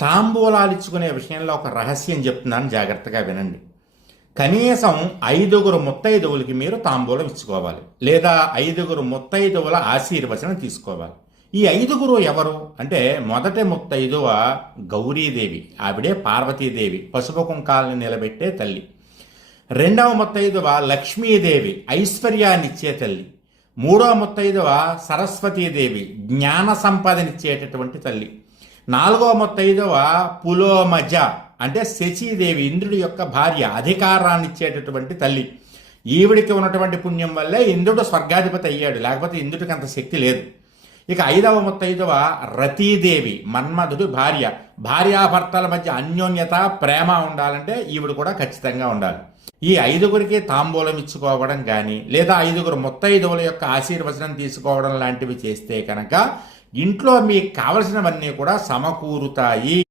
తాంబూలాలు ఇచ్చుకునే విషయంలో ఒక రహస్యం చెప్తున్నాను జాగ్రత్తగా వినండి. కనీసం ఐదుగురు ముత్తైదువులకి మీరు తాంబూలం ఇచ్చుకోవాలి. లేదా ఐదుగురు ముత్తైదువుల ఆశీర్వచనం తీసుకోవాలి. ఈ ఐదుగురు ఎవరు? అంటే మొదటి ముత్తైదువ గౌరీదేవి ఆవిడే పార్వతీదేవి పసుపు కుంకాలను నిలబెట్టే తల్లి. రెండవ ముత్తైదువ లక్ష్మీదేవి ఐశ్వర్యాన్నిచ్చే తల్లి. మూడవ ముత్తైదువ సరస్వతీదేవి జ్ఞాన సంపదనిచ్చేటటువంటి తల్లి. నాలుగవ ముత్తైదవ పులోమజ అంటే శచీదేవి ఇంద్రుడి యొక్క భార్య అధికారాన్ని ఇచ్చేటటువంటి తల్లి. ఈవిడికి ఉన్నటువంటి పుణ్యం వల్లే ఇంద్రుడు స్వర్గాధిపతి అయ్యాడు లేకపోతే ఇంద్రుడికి అంత శక్తి లేదు. ఇక ఐదవ ముత్తైదవ రతీదేవి మన్మధుడు భార్య. భార్యాభర్తల మధ్య అన్యోన్యత ప్రేమ ఉండాలంటే ఈవిడ కూడా ఖచ్చితంగా ఉండాలి. ఈ ఐదుగురికి తాంబూలం ఇచ్చుకోవడం కానీ లేదా ఐదుగురు ముత్తైదువుల యొక్క ఆశీర్వచనం తీసుకోవడం లాంటివి చేస్తే కనుక ఇంట్లో మీకు కావలసినవన్నీ కూడా సమకూరుతాయి.